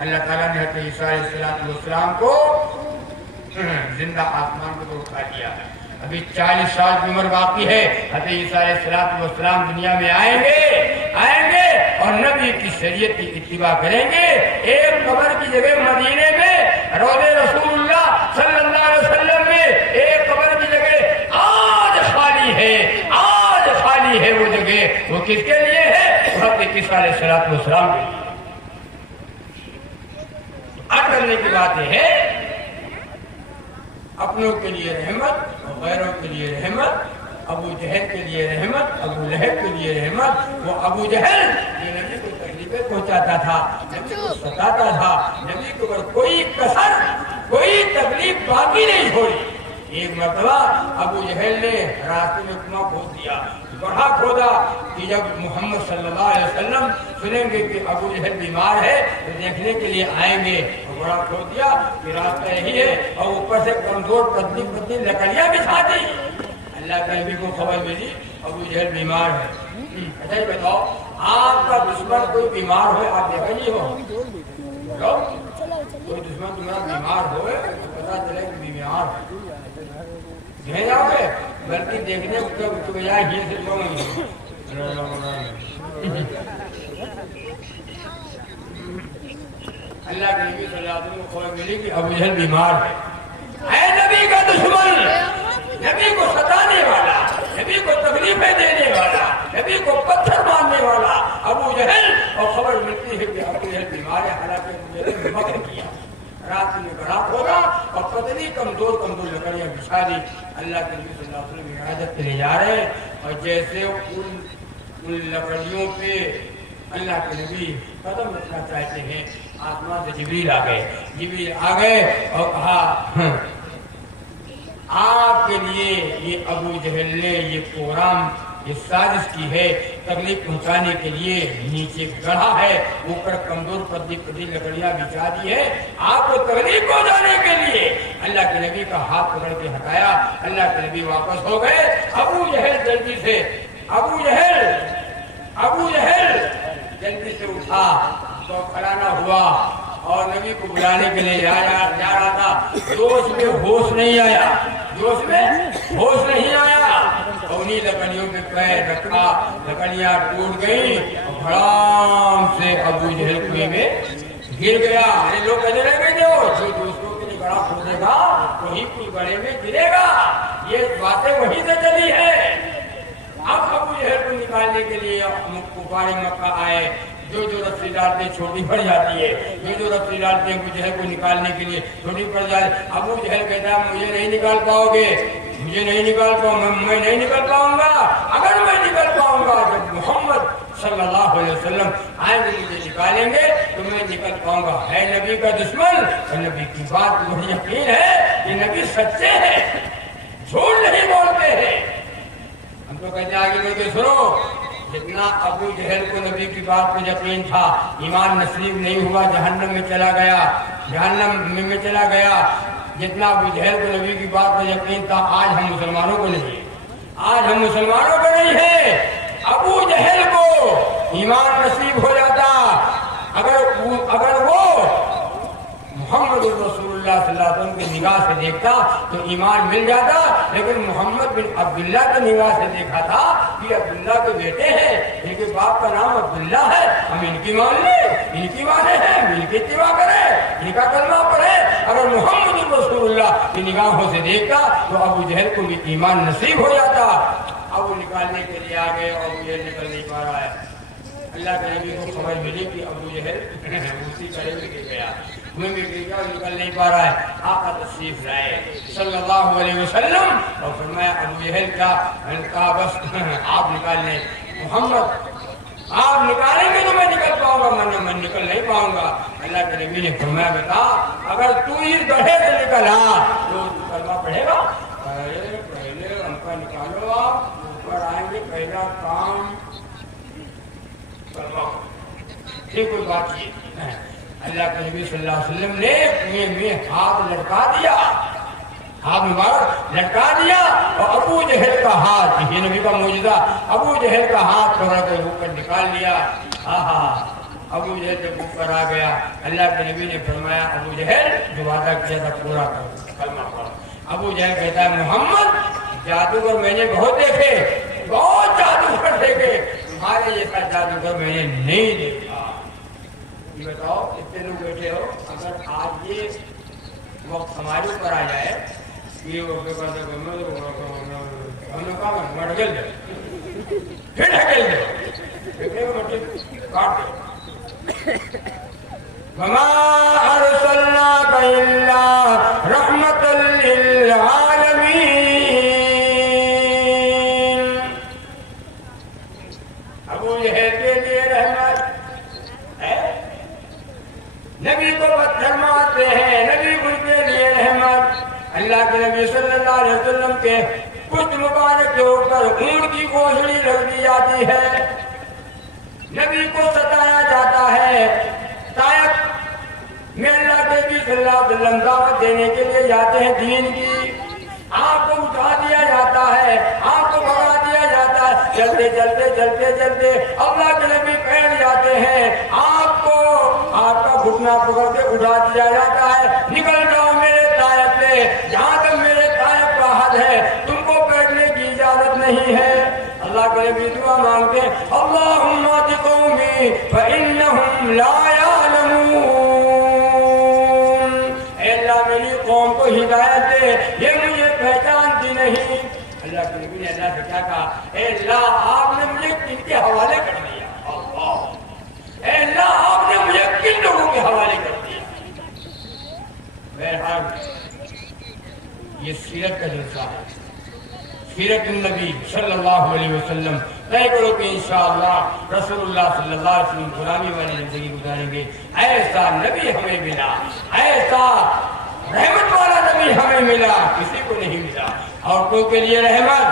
اللہ تعالیٰ نے حضرت عیسیٰ علیہ السلام کو زندہ آسمان کو اٹھا دیا. ابھی 40 سال کی عمر باقی ہے. حضرت عیسیٰ علیہ السلام دنیا میں آئیں گے اور نبی کی شریعت کی اتباع کریں گے. ایک قبر کی جگہ مدینے میں روضہ رسول اللہ صلی اللہ علیہ وسلم میں ایک قبر کی جگہ آج خالی ہے وہ جگہ. وہ کس کے لیے ہے؟ حضرت عیسیٰ علیہ السلام کے لیے. اب کرنے کی بات یہ ہے اپنوں کے لیے رحمت اور غیروں کے لیے رحمت. ابو جہل کے لیے رحمت, ابو لہب کے لیے رحمت. وہ ابو جہل یہ نبی کو تکلیفیں پہنچاتا تھا, نبی کو ستاتا تھا, نبی کو کوئی کسر کوئی تکلیف باقی نہیں چھوڑی. ایک مرتبہ ابو جہل نے راستے میں کنواں کھود دیا, گڑھا کھودا کہ جب محمد صلی اللہ علیہ وسلم سنیں گے کہ ابو جہل بیمار ہے تو دیکھنے کے لیے آئیں گے. بڑا کھود دیا کہ راستہ یہی ہے اور اوپر سے کمزور پتلی لکڑیاں بچھا دی. اللہ کے نبی کو خبر ملی ابو جہل بیمار ہے. اچھا یہ بتاؤ آپ کا دشمن کوئی بیمار ہوئے آپ دیکھا نہیں ہو؟ کوئی دشمن تمہارا بیمار ہوئے تو پتا چلے کہ بیمار ہے نہیں جاؤ گے بلکہ دیکھنے کے بجائے یہ سے جو نہیں. اللہ کے نبی صلی اللہ علیہ وسلم کو خبر ملی کہ ابو جہل بیمار ہے. اے نبی کا دشمن, نبی کو ستانے والا, نبی کو تکلیفیں دینے والا, نبی کو پتھر مارنے والا ابو جہل, اور خبر ملتی ہے کہ ابو جہل بیمار ہے. حالانکہ ابو جہل نے مکر کیا, رات میں گڑھا کھودا اور پتلی کمزور لکڑیاں بچھا دی. اللہ کے نبی صلی اللہ علیہ وسلم عیادت کے لیے جا رہے ہیں اور جیسے ان لکڑیوں پہ اللہ کے نبی قدم رکھنا چاہتے ہیں آسمان سے جبریل آ گئے اور کہا آپ کے لیے یہ ابو جہل نے یہ پروگرام یہ سازش کی ہے, تکلیف پہنچانے کے لیے نیچے گڑھا ہے, اوپر کمزور پتلی لکڑیاں بچھا دی ہے آپ کو تکلیف پہنچانے کے لیے. اللہ کے نبی کا ہاتھ پکڑ کے ہٹایا. اللہ کے نبی واپس ہو گئے. ابو جہل جلدی سے اٹھا تو کھڑا نہ ہوا اور نبی کو بلانے کے لیے جا رہا تھا. جوش میں ہوش نہیں آیا اور انہیں لکڑیوں کے پیر رکھا, لکڑیاں ٹوٹ گئی اور بھڑام سے ابو جہل کنویں میں گر گیا. لوگ کہنے لگے جو دوسروں کے لیے گڑھا کھودے گا وہی کچھ گڑھے میں گرے گا. یہ باتیں وہیں سے چلی ہے. اب ابو جہل کو نکالنے کے لیے کفار مکہ آئے. جو رسی ڈالتے چھوٹی پڑ جاتی ہے, جو رسی ڈالتے ابو جہل کو نکالنے کے لیے چھوٹی پڑ جاتی. ابو جہل کہتا ہے مجھے نہیں نکال پاؤ گے, میں نہیں نکل پاؤں گا. اگر میں نکل پاؤں گا جب محمد صلی اللہ علیہ وسلم آئیں گے مجھے نکالیں گے تو میں نکل پاؤں گا. ہے نبی کا دشمن اور نبی کی بات مجھے یقین ہے کہ نبی سچے ہیں, جھوٹ نہیں بولتے ہیں. ہم تو کہتے ہیں آگے بڑھ کے سنو, جتنا ابو جہل کو نبی کی بات میں یقین تھا ایمان نصیب نہیں ہوا, جہنم میں چلا گیا. جتنا ابو جہل کو نبی کی بات میں یقین تھا آج ہم مسلمانوں کو نہیں ہے. ابو جہل کو ایمان نصیب ہو جاتا اگر وہ محمد رسول اللہ صلی اللہ علیہ وسلم کی نگاہ سے دیکھتا تو ایمان مل جاتا. لیکن محمد بن عبداللہ کی نگاہ سے دیکھا تھا کہ عبداللہ کے بیٹے ہیں, ان کے باپ کا نام عبداللہ ہے, ہم ان کی مان لیں, ان کی مانے ہیں, ان کی اتباع کریں, ان کا کلمہ پڑھیں. اگر محمد رسول اللہ کی نگاہوں سے دیکھتا تو ابو جہل کو بھی ایمان نصیب ہو جاتا. اب وہ نکالنے کے لیے آ گئے اور ابو جہل نکل نہیں پا رہا ہے. اللہ کے نبی کو خبر ملی کہ ابو جہل اسی طرح میں گر گیا, میں بھی گر گیا اور نکل نہیں پا رہا ہے. آقا تشریف لائے صلی اللہ علیہ وسلم اور فرمایا ابو جہل کا بس آپ نکال لیں, محمد آپ نکالیں گے تو میں نکل پاؤں گا, میں نکل نہیں پاؤں گا. اللہ کے نبی نے فرمایا بیٹا اگر تو اس گڑھے سے نکل تو کلمہ پڑھے گا. پہلے ہم کا نکالو, آپ اوپر آئیں گے, پہلا کام کوئی بات یہ. اللہ کے نبی صلی اللہ علیہ وسلم نے کنویں میں ہاتھ لٹکا دیا, ہاتھ مبارک لٹکا دیا اور ابو جہل کا ہاتھ, یہ نبی کا معجزہ, ابو جہل کا ہاتھ پکڑ کر اوپر نکال لیا. ابو جہل جب اوپر آ گیا اللہ کے نبی نے فرمایا ابو جہل جو وعدہ کیا تھا پورا کرو، کلمہ پڑھو۔ ابو جہل کہتا ہے محمد جادوگر میں نے بہت دیکھے، بہت جادوگر دیکھے، تمہارے جیسا جادوگر میں نے نہیں دیکھا۔ یہ بتاؤ اتنے لوگ بیٹھے ہو، اگر آج یہ وقت ہمارے اوپر آ جائے یہ ہم نے کہا ڈھکیل دے، پھر ڈھکیل دے، کاٹ دے۔ وما ارسلناک الا رحمۃ للعالمین۔ ابو جہل کے لیے رحمت ہے، نبی کو پتھر مارتے ہیں، نبی ان کے لیے رحمت۔ اللہ کے نبی صلی اللہ علیہ وسلم کے پشت مبارک کے اوپر اونٹ کی گوشڑی رکھ دی جاتی ہے، نبی کو ستایا جاتا ہے۔ طائف میں اللہ کے نبی صلی اللہ علیہ وسلم دعوت دینے کے لیے جاتے ہیں دین کی، آپ کو اٹھا دیا جاتا ہے، آپ کو بھگا دیا جاتا ہے، چلتے چلتے چلتے چلتے اللہ کے نبی بیٹھ جاتے ہیں، آپ کو آپ کا گھٹنا پکڑ کے اٹھا دیا جاتا ہے، نکل جاؤ میرے طائف سے، جہاں تک میرے طائف کا حد ہے تم کو بیٹھنے کی اجازت نہیں ہے۔ اللہ کے نبی دعا مانگتے اللہم اہد قومی فإنہم لا یعلمون، اے اللہ میری قوم کو ہدایت دے، یہ مجھے پہچانتی نہیں۔ اللہ کے نبی نے اللہ سے کیا کہا، اے اللہ آپ نے مجھے کن کے حوالے کر دیا، اے اللہ آپ نے مجھے کن لوگوں کے حوالے کر دیا۔ بہرحال یہ سیرت کا جلسہ ہے، سیرت النبی صلی اللہ علیہ وسلم۔ طے کرو کہ انشاءاللہ رسول اللہ صلی اللہ علیہ وسلم غلامی والی زندگی گزاریں گے۔ ایسا نبی ہمیں ملا، ایسا رحمت والا نبی ہمیں ملا، کسی کو نہیں ملا۔ عورتوں کے لیے رحمت،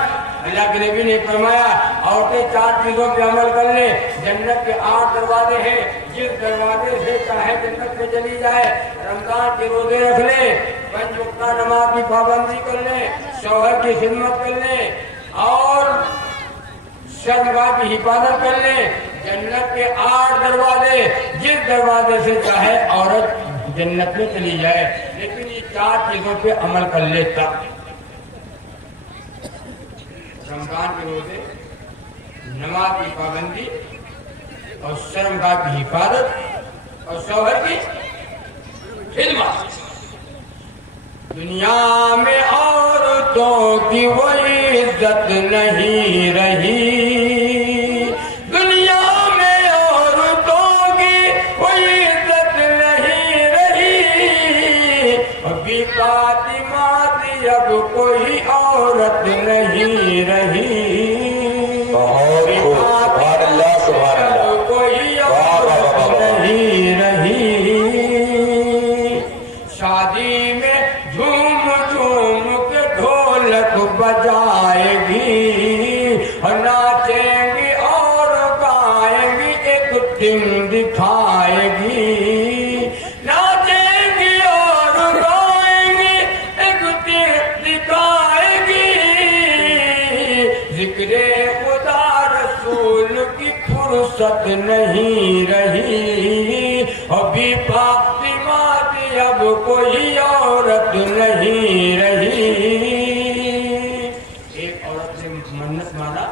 اللہ کے نبی نے فرمایا عورتیں 4 چیزوں پہ عمل کر لیں، جنت کے 8 دروازے ہیں، جس دروازے سے چاہے جنت میں چلی جائے۔ رمضان کے روزے رکھ لیں، 5 وقتہ نماز کی پابندی کر لیں، شوہر کی خدمت کر لیں اور شرمگاہ کی حفاظت کر لیں۔ جنت کے 8 دروازے، جس دروازے سے چاہے عورت جنت میں چلی جائے، لیکن یہ 4 چیزوں پہ عمل کر لے تب۔ رمضان کے روزے، نماز کی پابندی اور شرمگاہ کی حفاظت اور شوہر کی خدمت۔ دنیا میں عورتوں کی کوئی عزت نہیں رہی، دنیا میں عورتوں کی کوئی عزت نہیں رہی، ابھی فاطمہ کی اب کوئی عورت نہیں رہی، کوئی عورت نہیں رہی۔ شادی میں جھوم جھوم کے ڈھولک بجائے گی، ناچیں گی اور گائیں گی، ایک دن دکھائے گی، ناچیں گی اور گائیں گی، ایک دن دکھائے گی۔ ذکر خدا رسول کی فرصت نہیں رہی، ابھی فاطمہ کی اب کوئی عورت نہیں رہی۔ ایک عورت نے منت مانا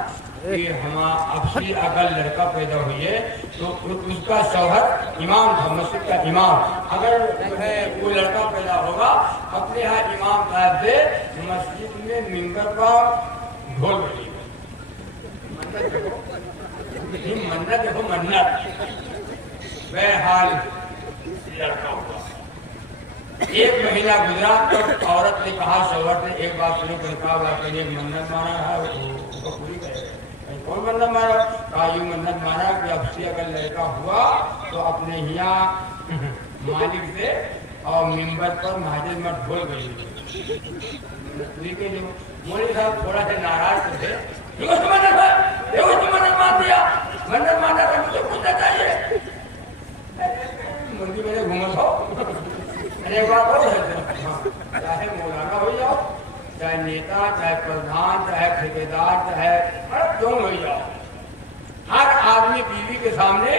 کہ اگر لڑکا پیدا ہوئے تو اس کا شوہر امام تھا، مسجد کا امام، اگر وہ لڑکا پیدا ہوگا اپنے ہاں امام صاحب سے مسجد میں ممبر کا ڈھول بجے گا۔ منت دیکھو، منت دیکھو، منت۔ بہرحال لڑکا ہوا، 1 مہینہ گزرا تو عورت نے کہا شوہر نے ایک بات سنی، کہا واقعی منت مانا ہے اس کو پوری کرے۔ کون منت مارا؟ کہا یوں منت مارا کہ اب سے اگر لڑکا ہوا تو اپنے یہاں مالک سے اور ممبر پر مہاجر میں ڈھول گئی۔ مولوی صاحب تھوڑا سے ناراض تھے، منت مان دیا، منت مانا تھا، مجھے پوچھنا چاہیے۔ میں نے گھوما تھا، ایک بات ہو چاہے مولانا ہو جاؤ، چاہے نیتا، چاہے پردھان، چاہے ٹھیکیدار، چاہے جو ہو جاؤ، ہر آدمی بیوی کے سامنے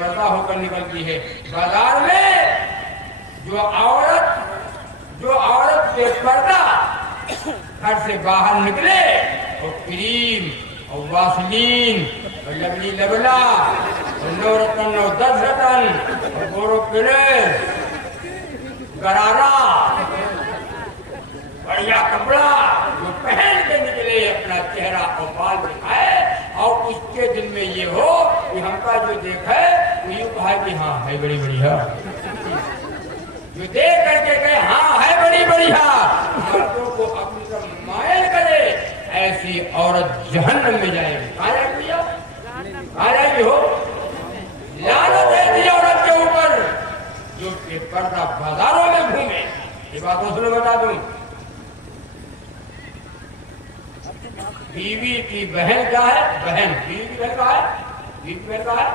پردہ ہو کر نکلتی ہے. بازار میں جو عورت بے پردہ گھر سے باہر نکلے اور کریم اور واسلین اور لبلی لبلا اور 9 رتن اور 10 رتن اور بورو پریس گرارا بڑھیا کپڑا جو پہن کے نکلے اپنا چہرہ اور بال دکھائے اور اس کے دل میں یہ ہو کہ ہم کا جو دیکھا ہے وہ یوں کہا کہ ہاں ہے بڑی بڑھیا, جو دیکھ کر کے کہے ہاں ہے بڑی بڑھیا, مردوں کو اپنی طرف مائل کرے, ایسی عورت جہنم میں جائے گی. کہاں جائے گی؟ کہاں جائے گی؟ ہو لعنت ہے ایسی عورت کے اوپر جو کہ پردہ بازاروں میں گھومے. یہ بات دوسروں بتا دوں, بیوی کی بہن کیا ہے؟ بہن. بیوی کی بہن کیا ہے؟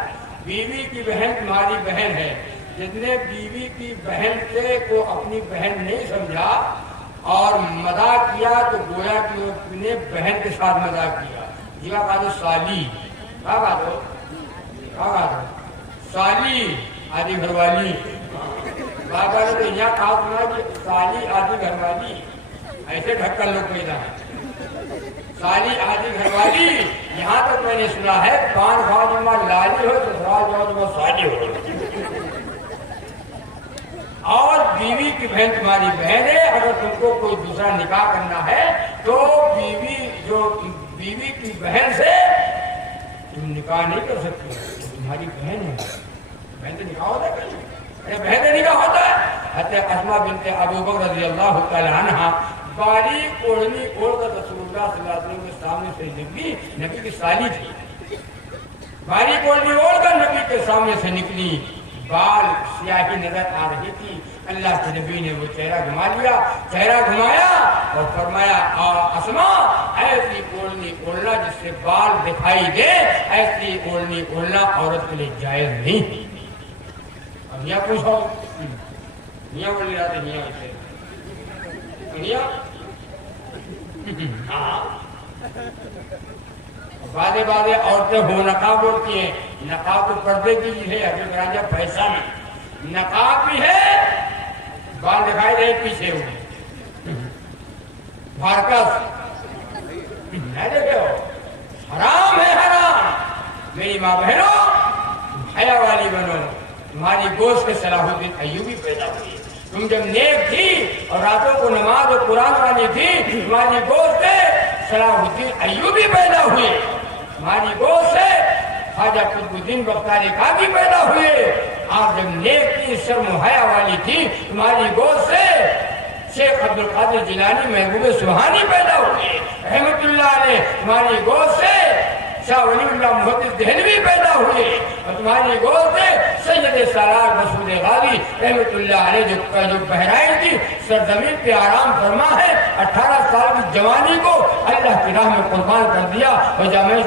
بیوی کی بہن تمہاری بہن ہے. جس نے بیوی کی بہن سے کو اپنی بہن نہیں سمجھا اور مذاق کیا تو گویا کہ اس نے بہن کے ساتھ مذاق کیا. یہ کہا دو سالی, کہا دو سالی آدھی گھر والی. بابا نے تو یہاں کہا سنا کہ سالی آدھی گھر والی, ایسے ڈھکن لوگ پیدا ہے. سالی آدھی گھر والی, یہاں تک میں نے سنا ہے پان کھاؤ جمع لالی ہو تو سوال جاؤ جمع سالی ہو. اور بیوی کی بہن تمہاری بہن ہے. اگر تم کو کوئی دوسرا نکاح کرنا ہے تو بیوی کی بہن سے تم نکاح نہیں کر سکتے, تمہاری بہن ہے. بہن سے نکاح ہوتا ہے کہیں؟ بہن سے نکاح ہوتا ہے. حضرت اسماء بنت ابو بکر رضی اللہ تعالی عنہ باریک اوڑھنی اوڑھ کر رسول اللہ صلی اللہ علیہ وسلم کے سامنے سے نکلی. نبی کی سالی تھی. باریک اوڑھنی اوڑھ کر نبی کے سامنے سے نکلی, بال سیاہی نظر آ رہی تھی. اللہ کے نبی نے وہ چہرہ گھمایا اور فرمایا اسماء ایسی اوڑھنی اوڑھنا جس سے بال دکھائی دے, ایسی اوڑھنی اوڑھنا عورت کے لیے جائز نہیں. اب یہاں پوچھو, یہاں بولی جاتے بادے عورتیں ہو نقاب ہوتی ہیں. نقاب تو پردے کی ہے, ابھی راجہ پیسہ میں نقاب بھی ہے, بال دکھائی دے پیچھے ہوئے بھارکس دیکھو حرام ہے حرام. میری ماں بہنوں حیا والی بنو. تمہاری گوشت کے صلاح الدین ایوبی پیدا ہوئی. تم جب نیک تھی اور راتوں کو نماز اور قرآن والی تھی, تمہاری گوشت سے صلاح الدین ایوبی پیدا ہوئے. تمہاری گوشت سے خواجہ قطب الدین بختیاری کاکی پیدا ہوئے. آپ جب نیک تھی, شرم و حیا والی تھی, تمہاری گوشت سے شیخ عبد القادر جیلانی محبوب سبحانی پیدا ہوئے رحمت اللہ علیہ. تمہاری گوشت سے شاہ ولی اللہ محدث دہلوی پیدا ہوئے اور تمہاری گود سے سید سالار مسعود غازی رحمت اللہ علیہ جو بحرائن کی سرزمین پہ آرام فرما ہے. 18 سال کی جوانی کو اللہ کی راہ میں قربان کر دیا اور جامع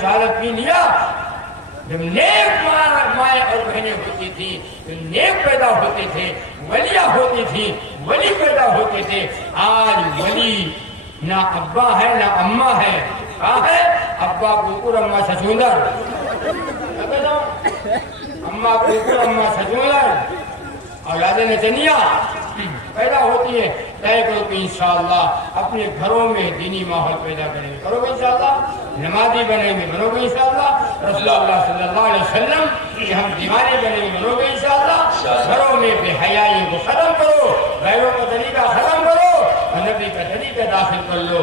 شہادت پی لیا. جب نیک مائیں اور بہنیں ہوتی تھی, نیک پیدا ہوتے تھے, ولیاں ہوتی تھی, ولی پیدا ہوتے تھے. آج ولی نہ ابا ہے نہ اماں ہے. کہاں ہے؟ ابا کوکر اماں سچوندر, اماں کوکر اماں سچوندر, اولاد نچنیا پیدا ہوتی ہے. طے کرو کہ انشاءاللہ اپنے گھروں میں دینی ماحول پیدا کریں گے, کرو گے انشاءاللہ, نمازی بنیں گے, بنو گے انشاءاللہ, رسول اللہ صلی اللہ علیہ وسلم کہ ہم دیوانے بنیں گے, بنو گے انشاءاللہ. گھروں میں بے حیائی کو ختم کرو, غیروں کا طریقہ ختم کرو, نبی کا طریقہ داخل کر لو.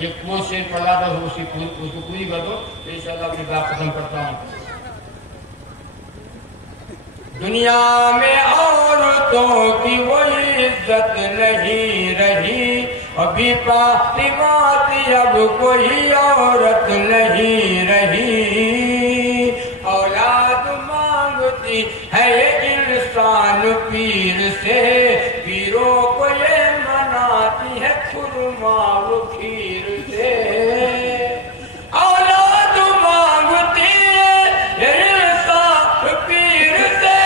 یہ کوئی شعر پڑھا تھا اس کو پوری کر دو, انشاءاللہ اپنی بات ختم کرتا ہوں. دنیا میں عورتوں کی وہی عزت نہیں رہی, ابھی فاطمات اب کوئی عورت نہیں رہی. اولاد مانگتی ہے یہ انسان پیر سے, پیروں کو یہ مناتی ہے خرما و کھیر سے. اولاد مانگتی ہے یہ انسان پیر سے,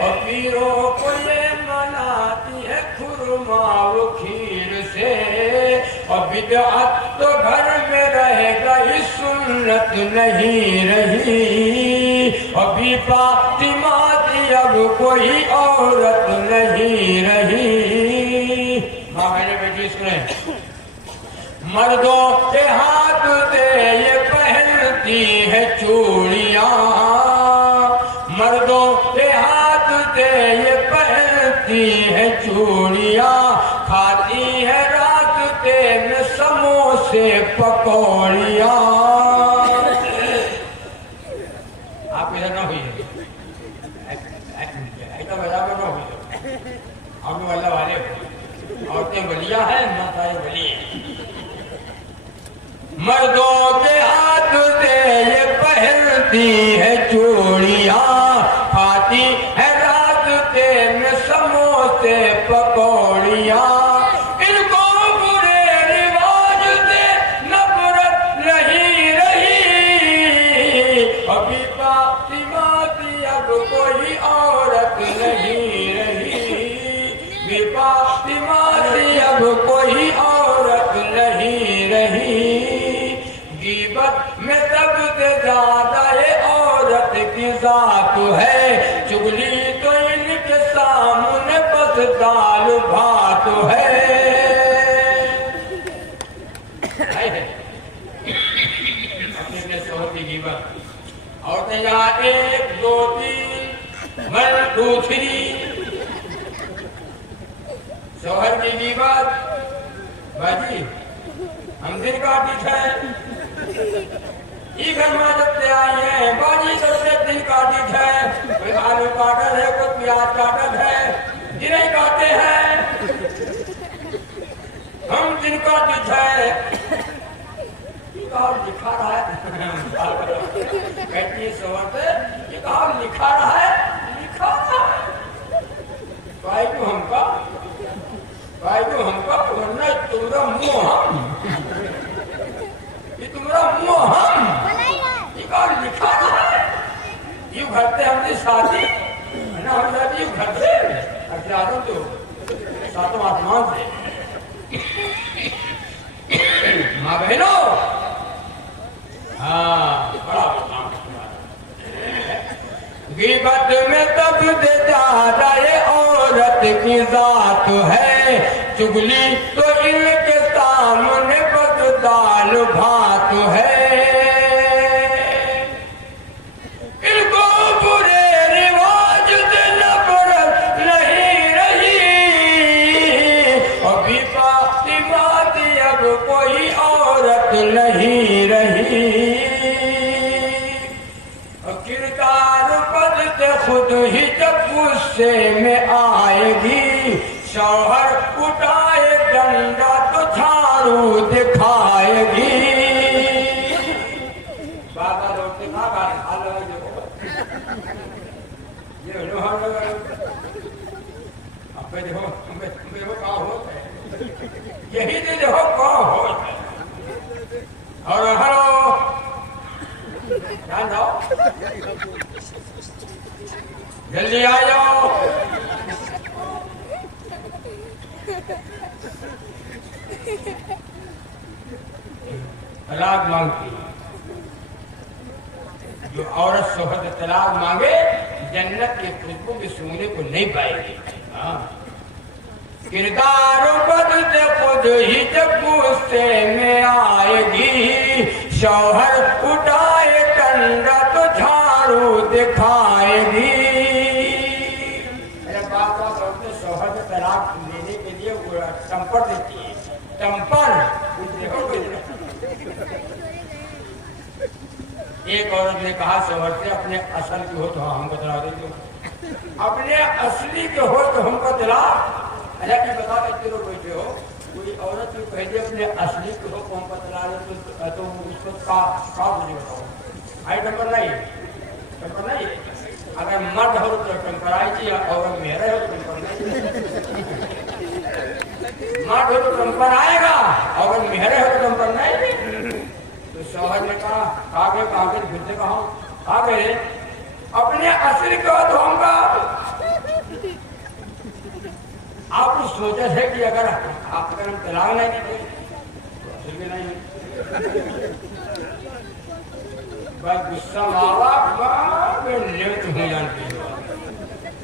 اور پیروں کو یہ مناتی ہے خرما و کھیر سے. اور بدعت تو گھر میں کہے گا یہ سنت نہیں رہی، ابھی فاطمہ کی اب کوئی عورت نہیں رہی۔ ہاں میں نے بیٹی سنیں، مردوں کے ہاتھ سے یہ پہنتی ہے چوڑیاں، مردوں کے ہاتھ سے یہ پہنتی ہے چوڑیاں، کھاتی ہے راستے میں سموسے پکوڑیاں۔ آپ ادھر نہ ہوئی ایسا برابر نہ ہوئی، ہم اللہ والے عورتیں ولیاں ہیں، ماتائیں ولی ہیں۔ مردوں کے ہاتھ سے یہ پہنتی ہے چوڑیاں، کھاتی ہے راستے میں سموسے پکوڑیاں، ان کو برے رواج سے نفرت نہیں رہی، ابھی فاطمہ کی اب کوئی عورت نہیں رہی، ابھی فاطمہ کی اب کوئی عورت نہیں رہی۔ غیبت میں سب سے زیادہ یہ عورت کی ذات ہے، چگلی تو ان کے سامنے بس دال بھات ہے۔ اپنے شوہر کی غیبت، عورتیں یہاں 1 2 3 1 2 3 شوہر کی غیبت، باجی ہم دن کاٹی ہے، یہ گھر میں جب سے آئی ہیں باجی سب سے دن کاٹی ہے، کوئی آلو کاٹل ہے، کوئی پیاز کاٹل ہے، دنیں کاٹے ہیں، ہم دن کاٹی ہے، یہ کام لکھا رہا ہے، کہتی ہے شوہر سے یہ کام لکھا رہا ہے، لکھا رہا ہے، بھائی کو ہم کا ورنہ تمہارا منہ ہم، یہ تمہارا منہ ہم، یہ کام لکھا رہا ہے، یوں گھر سے ہم نے شادی نہ ہم شادی یوں گھر سے اپنے آدم تو ساتوں آسمان سے۔ ماں بہنوں، ہاں بڑا کام، غیبت میں سب سے زیادہ یہ عورت کی ذات ہے، چگلی تو ان کے سامنے بس دال بھات ہے، ان کو برے رواج سے نفرت نہیں رہی، ابھی فاطمہ کی اب کوئی عورت نہیں رہی، کردار بدلتے خود ہی جب غصے میں آئے گی، شوہر اٹھائے ڈنڈا تو جھاڑو دکھائے گی۔ بابا لوگ دکھا گانے کھا لو یہ لوہر لگا اب دیکھو ہمیں وہ کہاں ہوتا ہے، یہی تو دیکھو کہاں ہوتا ہے، اور ہلو دھیان دو، جلدی آ جاؤ، طلاق مانگتی، جو عورت شوہر سے طلاق مانگے جنت کی خوشبو بھی سونگنے کو نہیں پائے گی۔ کردار بدلتے خود ہی جب غصے میں آئے گی، شوہر اٹھائے ڈنڈا تو جھاڑو دکھائے گی۔ میرے بات شوہر سے طلاق لینے کے لیے وہ ٹمپر دیتی ہے، ٹمپر۔ ایک عورت نے کہا شوہر سے اپنے اصل کی ہو تو ہم کو طلاق دے دو، اپنے اصلی کے ہو تو ہم کو طلاق۔ اللہ کی بتا کہتے لوگ بیٹھے ہو، کوئی عورت جو کہتے اپنے اصلی کے ہو تو ہم کو طلاق دے تو اس کو کا مجھے بتاؤ، آئی ٹمپر نہیں، اگر مرد ہو تو ٹمپر آئی تھی، اور میرا ہو تو ٹمپر نہیں، مرد ہو تو ٹمپر آئے گا، اور میرے ہو تو ٹمپر نہیں۔ تو شوہر نے کہا پھر سے کہا اپنے اصل کو تو ہم کا۔ آپ کو سوچا ہے کہ اگر ہم طلاق نہیں دیتے تو اصل بھی نہیں، بس غصہ آوا میں نمت ہو جانتی ہوں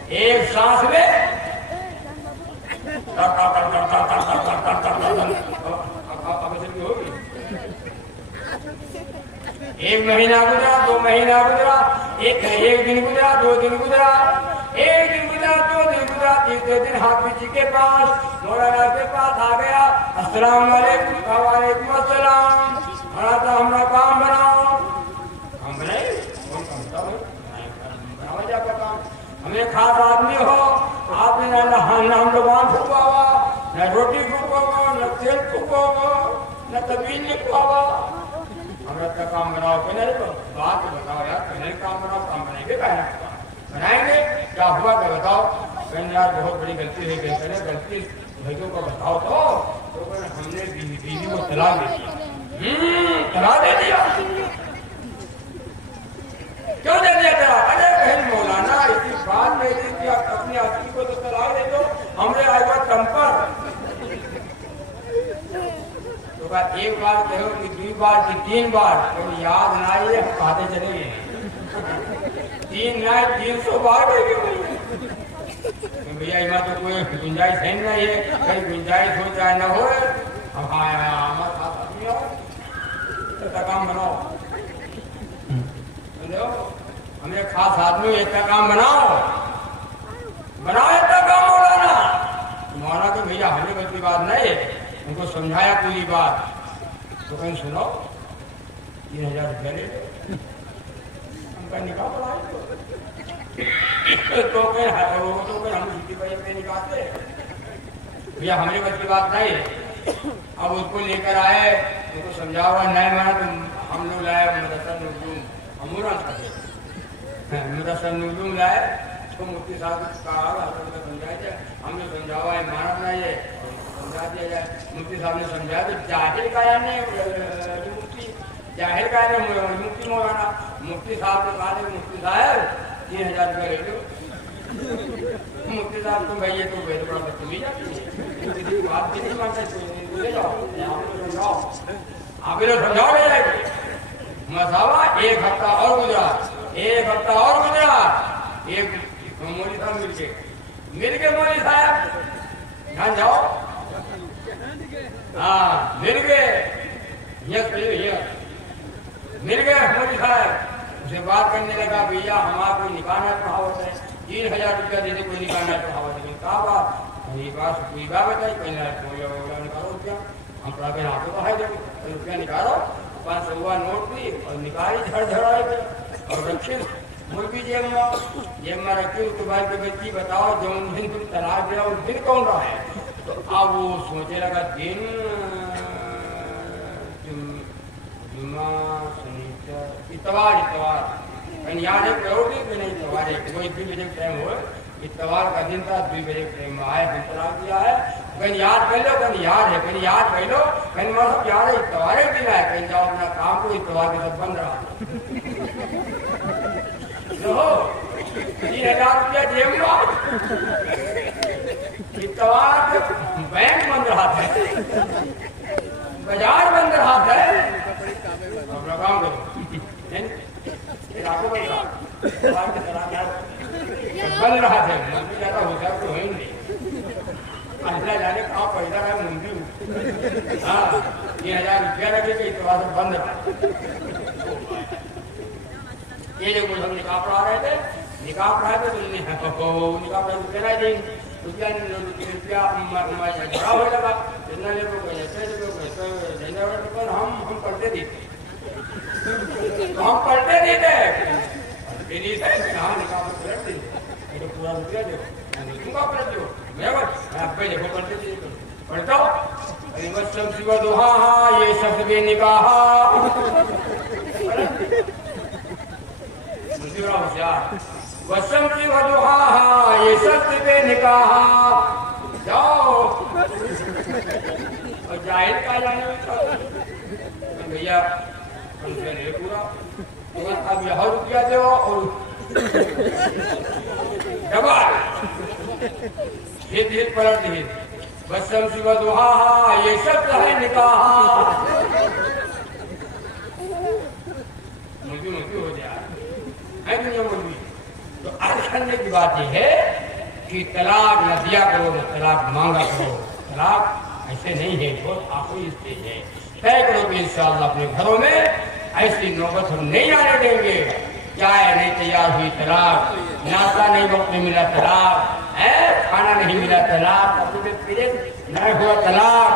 ایک سانس میں ہوگی. ایک مہینہ گزرا 2 مہینہ گزرا ایک دن گزرا 2 دن گزرا 1 دن گزرا 2 دن گزرا تیسرے دن حافظ جی کے پاس مولانا کے پاس آ گیا. السلام علیکم. وعلیکم السلام. مولانا ہمارا کام بناؤ. کام بنائے ہمیں خاص آدمی ہو. آپ نے نہ ہم لوگان پھکواوا نہ روٹی پھکواوا نہ تیل پھکواوا نہ تبین لکھواوا. ہمیں اپنا کام بناؤ. کہنے تو بات بتاؤ یار پہلے کام بناؤ. کام بنائیں گے بنائیں گے کیا ہوا کہ بتاؤ. کہنے یار بہت بڑی غلطی ہے. کہتے ہیں غلطی بھائیوں کو بتاؤ تو ہم نے بیوی کو طلاق دے دیا. طلاق دے دیا. کیوں دے دیا طلاق؟ ارے بہن مولانا اسی بات میں کہ اپنی آدمی کو تو طلاق دے دو. ہم نے آج بات ٹمپر تو ایک بار کہو کہ 2 بار کہ 3 بار تو یاد نہ آئیے ہم کھاتے چلے گئے 3 نہ 300 بار بھیا یہاں تو کوئی گنجائش ہے نہیں ہے. کہیں گنجائش ہو چاہے نہ ہو ہم کام بناؤ. ہمیں خاص آدمی اتنا کام بناؤ اتنا کام مولانا. مولانا کہ بھیا ہمیں غلطی بات نہیں ہے. ان کو سمجھایا پوری بات تو کہیں سنو 3000 روپیہ لے ہم کا نکاح پڑھائے تو کہیں ہم جیتی بھائی پہ نکالتے بھیا ہمیں غلطی بات نہیں ہے. اب اس کو لے کر آئے ان کو سمجھا ہوا نہیں مانا تو ہم لوگ لائے مدرسہ نجوم مدرسہ نجوم لائے. اس کو مفتی صاحب نے کہا سمجھایا جائے. ہم نے سمجھا ہوا امانت نہیں ہے سمجھا دیا جائے. مفتی صاحب نے سمجھایا تو جاہل کا نہیں جاہل کا مفتی مولانا. مفتی صاحب نے کہا کہ مفتی صاحب 3000 روپئے لے لو. مفتی صاحب تو بھائی یہ تو بڑا بدتمیزی آتی ہے بات بھی نہیں مانتے. لے جاؤ آپ لوگ سمجھاؤ لے جائے گی. مساوا 1 ہفتہ اور گزرا 1 ہفتہ اور گزرا. ایک مولوی صاحب مل کے مولوی صاحب دھیان جاؤ ہاں مل گئے مولوی صاحب اسے بات کرنے لگا. بھیا ہمارا کوئی نکالنا پڑھاوت ہے 3000 روپیہ دے دے کوئی نکالنا پڑھاوت ہے. کہا بات یہ بات کوئی بات بتائی کہنا نکالو روپیہ ہم پڑھا کے ہاتھوں کا ہے روپیہ نکالو. 500 نوٹ دی اور نکالی جھڑ جھڑائے گئے اور رکھے مرغی جیب میں رکھی. اس کے بعد بچی بتاؤ جو دن تم طلاق دیا اس دن کون رہا ہے. تو اب وہ سوچنے لگا دن جمعہ شنیچر اتوار کہیں یاد ہے کہ نہیں اتوار ہے وہ 2 بجے ٹائم ہو. اتوار کا دن تھا 2 بجے ٹائم میں آئے ہم طلاق دیا ہے. کہیں یاد کر لو کہیں یاد ہے کہیں یاد کر لو کہیں مطلب یاد ہے اتوار دن ہے. کہیں جاؤ اپنا کام کو اتوار کے ساتھ بند رہا 3000 روپیہ جیب میں اتوار بینک بند رہا تھا بازار بند رہا تھا. اپنا کام کرو بند رہا تھا. منتری زیادہ ہوشیار تو ہے نہیں. اللہ جانے کہاں پیدا ہے منتری. ہاں 3000 روپیہ رکھے کہ اتوار سے بند رہا. یہ جو ہم نکاح پڑھا رہے تھے نکاح پڑھائے تھے تو نکاح پڑھائے تو کہنا دیں روپیہ جڑا ہوئے لگا جتنا لے کو ہم پڑھتے دیتے ہم پڑھتے دیتے نکاح پلٹ دیں پورا روپیہ دو نکاح پلٹ دو میں دیکھو پڑھتے دیتے پڑھتا ہوں یہ شخص بے نکاح وسمتی وضحاها یہ شخص بے نکاح. جاؤ اور جاہل کا جانے بھیا پورا اب یہاں روپیہ دو اور ڈبل ہت پلٹ ہت. وسمتی وضحاها یہ شخص ہے نکاح. ہے دنیا مولوی. تو عرض کرنے کی بات یہ ہے کہ طلاق نہ دیا کرو نہ طلاق مانگا کرو. طلاق ایسے نہیں ہے، بہت آخری اسٹیج ہے. طے کرو کہ انشاءاللہ اپنے گھروں میں ایسی نوبت ہم نہیں آنے دیں گے. چائے نہیں تیار ہوئی طلاق، ناشتہ نہیں وقت میں ملا طلاق، کھانا نہیں ملا طلاق، کپڑے نہیں ہوا طلاق،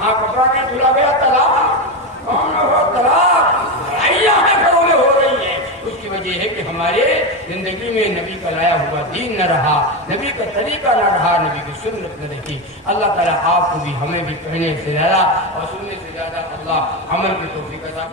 ہاں کپڑا نہیں دھلا گیا طلاق، کون ہوا طلاق. لڑائیاں گھروں میں ہو رہی ہیں. اس کی وجہ ہے کہ ہمارے زندگی میں نبی کا لایا ہوا دین نہ رہا، نبی کا طریقہ نہ رہا، نبی کی سنت نہ رہی. اللہ تعالیٰ آپ کو بھی ہمیں بھی کہنے سے زیادہ اور سننے سے زیادہ اللہ عمل کی توفیق عطا